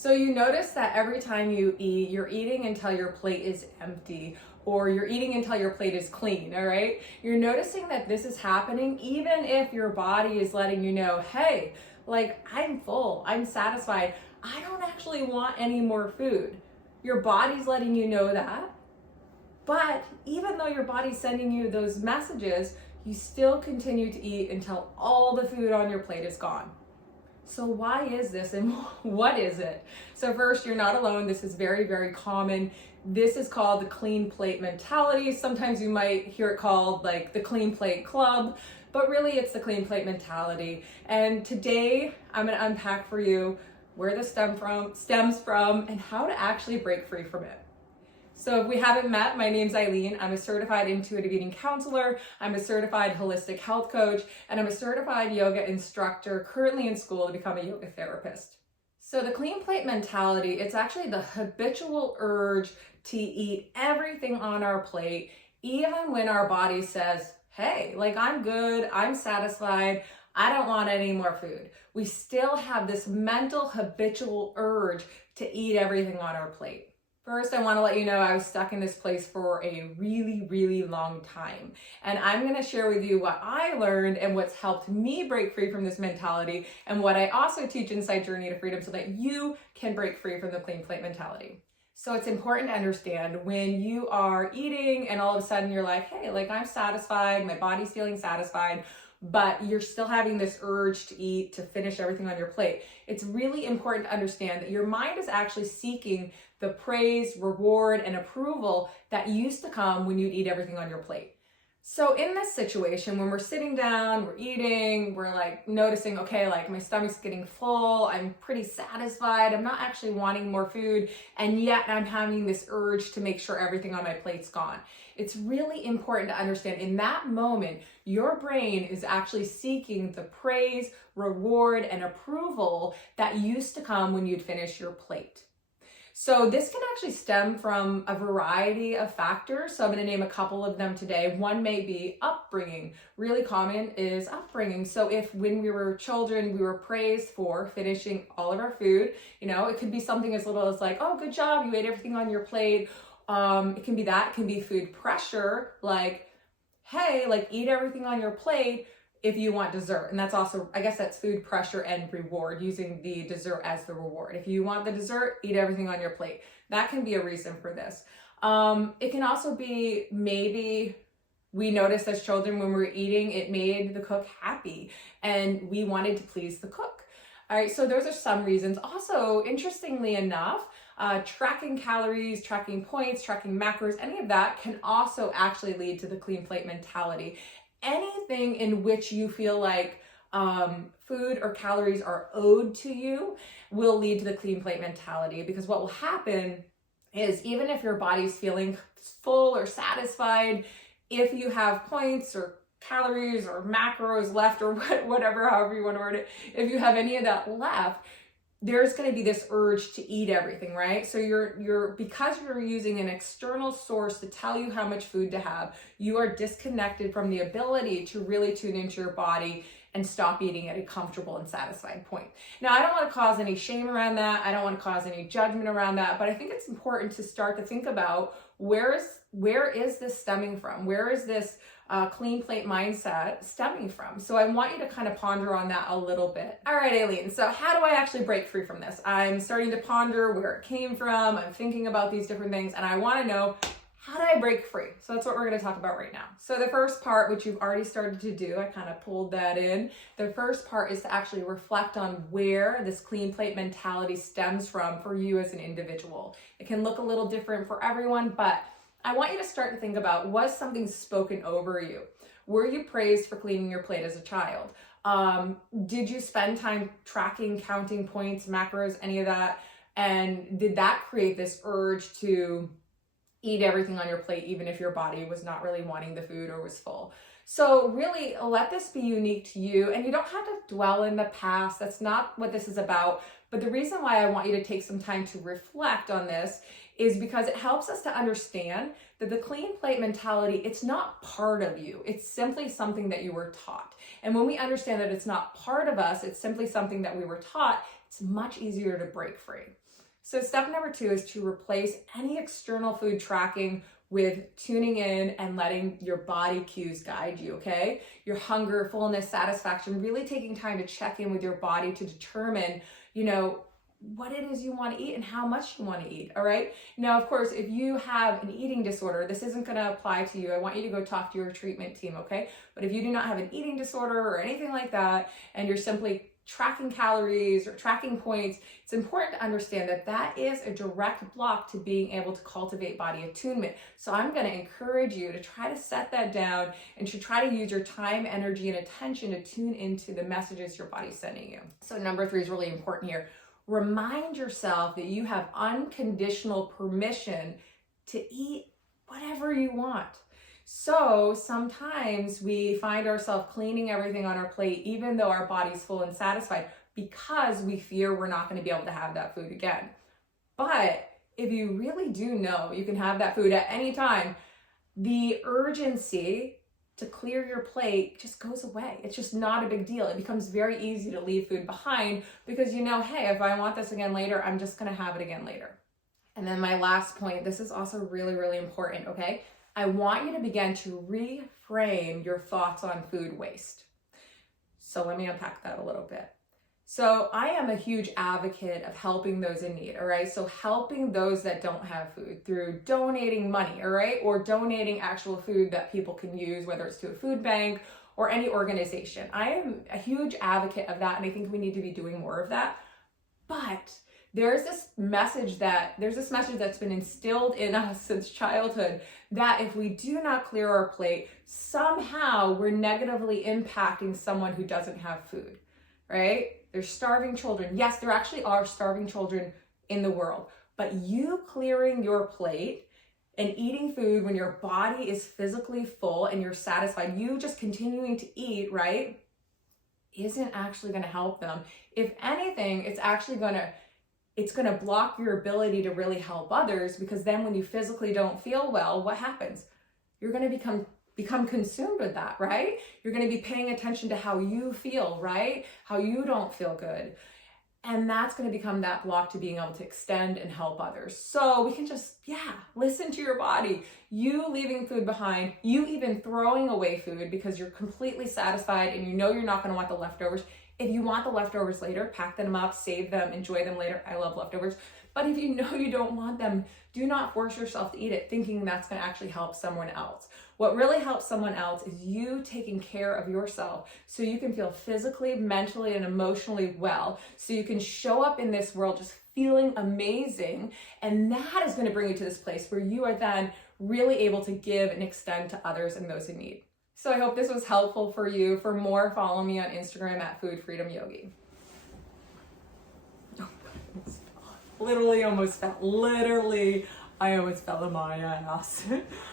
So you notice that every time you eat, you're eating until your plate is empty, or you're eating until your plate is clean, all right? You're noticing that this is happening even if your body is letting you know, hey, like I'm full, I'm satisfied, I don't actually want any more food. Your body's letting you know that. But even though your body's sending you those messages, you still continue to eat until all the food on your plate is gone. So why is this and what is it? So first, you're not alone. This is very, very common. This is called the clean plate mentality. Sometimes you might hear it called like the clean plate club, but really it's the clean plate mentality. And today I'm going to unpack for you where this stems from and how to actually break free from it. So if we haven't met, my name's Eileen. I'm a certified intuitive eating counselor. I'm a certified holistic health coach, and I'm a certified yoga instructor currently in school to become a yoga therapist. So the clean plate mentality, it's actually the habitual urge to eat everything on our plate, even when our body says, hey, like I'm good, I'm satisfied, I don't want any more food. We still have this mental habitual urge to eat everything on our plate. First, I want to let you know I was stuck in this place for a really, really long time. And I'm going to share with you what I learned and what's helped me break free from this mentality, and what I also teach inside Journey to Freedom so that you can break free from the clean plate mentality. So it's important to understand when you are eating and all of a sudden you're like, hey, like I'm satisfied, my body's feeling satisfied, but you're still having this urge to eat, to finish everything on your plate. It's really important to understand that your mind is actually seeking the praise, reward, and approval that used to come when you'd eat everything on your plate. So in this situation, when we're sitting down, we're eating, we're like noticing, okay, like my stomach's getting full, I'm pretty satisfied, I'm not actually wanting more food, and yet I'm having this urge to make sure everything on my plate's gone. It's really important to understand in that moment, your brain is actually seeking the praise, reward, and approval that used to come when you'd finish your plate. So this can actually stem from a variety of factors. So I'm going to name a couple of them today. One may be upbringing. Really common is upbringing. So if when we were children, we were praised for finishing all of our food, it could be something as little as like, oh, good job, you ate everything on your plate. It can be that, it can be food pressure, like, hey, like eat everything on your plate if you want dessert. And that's also, I guess that's food pressure and reward, using the dessert as the reward. If you want the dessert, eat everything on your plate. That can be a reason for this. It can also be maybe we noticed as children when we were eating, it made the cook happy and we wanted to please the cook. All right, so those are some reasons. Also, interestingly enough, tracking calories, tracking points, tracking macros, any of that can also actually lead to the clean plate mentality. Anything in which you feel like food or calories are owed to you will lead to the clean plate mentality, because what will happen is even if your body's feeling full or satisfied, if you have points or calories or macros left or whatever, however you want to word it, if you have any of that left, there's going to be this urge to eat everything, right? So because you're using an external source to tell you how much food to have, you are disconnected from the ability to really tune into your body and stop eating at a comfortable and satisfied point. Now, I don't want to cause any shame around that. I don't want to cause any judgment around that, but I think it's important to start to think about where is this stemming from? Where is this clean plate mindset stemming from? So I want you to kind of ponder on that a little bit. All right, Aileen, so how do I actually break free from this? I'm starting to ponder where it came from. I'm thinking about these different things, and I want to know, how do I break free? So that's what we're going to talk about right now. So the first part, which you've already started to do, I kind of pulled that in. The first part is to actually reflect on where this clean plate mentality stems from for you as an individual. It can look a little different for everyone, but I want you to start to think about, was something spoken over you? Were you praised for cleaning your plate as a child? Did you spend time tracking, counting points, macros, any of that? And did that create this urge to eat everything on your plate, even if your body was not really wanting the food or was full? So really let this be unique to you, and you don't have to dwell in the past. That's not what this is about. But the reason why I want you to take some time to reflect on this is because it helps us to understand that the clean plate mentality, it's not part of you. It's simply something that you were taught. And when we understand that it's not part of us, it's simply something that we were taught, it's much easier to break free. So step number 2 is to replace any external food tracking with tuning in and letting your body cues guide you, okay? Your hunger, fullness, satisfaction, really taking time to check in with your body to determine, what it is you want to eat and how much you want to eat, all right? Now, of course, if you have an eating disorder, this isn't going to apply to you. I want you to go talk to your treatment team, okay? But if you do not have an eating disorder or anything like that, and you're simply tracking calories or tracking points, it's important to understand that that is a direct block to being able to cultivate body attunement. So I'm going to encourage you to try to set that down and to try to use your time, energy, and attention to tune into the messages your body's sending you. So number 3 is really important here. Remind yourself that you have unconditional permission to eat whatever you want. So sometimes we find ourselves cleaning everything on our plate, even though our body's full and satisfied, because we fear we're not going to be able to have that food again. But if you really do know you can have that food at any time, the urgency to clear your plate just goes away. It's just not a big deal. It becomes very easy to leave food behind because hey, if I want this again later, I'm just going to have it again later. And then my last point, this is also really, really important, okay? I want you to begin to reframe your thoughts on food waste. So let me unpack that a little bit. So I am a huge advocate of helping those in need, all right? So helping those that don't have food through donating money, all right? Or donating actual food that people can use, whether it's to a food bank or any organization. I am a huge advocate of that, and I think we need to be doing more of that. But there's this message that's been instilled in us since childhood that if we do not clear our plate, somehow we're negatively impacting someone who doesn't have food, right? There's starving children. Yes, there actually are starving children in the world, but you clearing your plate and eating food when your body is physically full and you're satisfied, you just continuing to eat, right, isn't actually going to help them. If anything, it's going to block your ability to really help others, because then when you physically don't feel well, what happens? You're going to become consumed with that, right? You're going to be paying attention to how you feel, right? How you don't feel good. And that's going to become that block to being able to extend and help others. So we can just, listen to your body. You leaving food behind, you even throwing away food because you're completely satisfied and you're not going to want the leftovers. If you want the leftovers later, pack them up, save them, enjoy them later. I love leftovers. But if you know you don't want them, do not force yourself to eat it thinking that's going to actually help someone else. What really helps someone else is you taking care of yourself so you can feel physically, mentally, and emotionally well, so you can show up in this world just feeling amazing. And that is going to bring you to this place where you are then really able to give and extend to others and those in need. So I hope this was helpful for you. For more, follow me on Instagram at Food Freedom Yogi. I almost fell in my ass.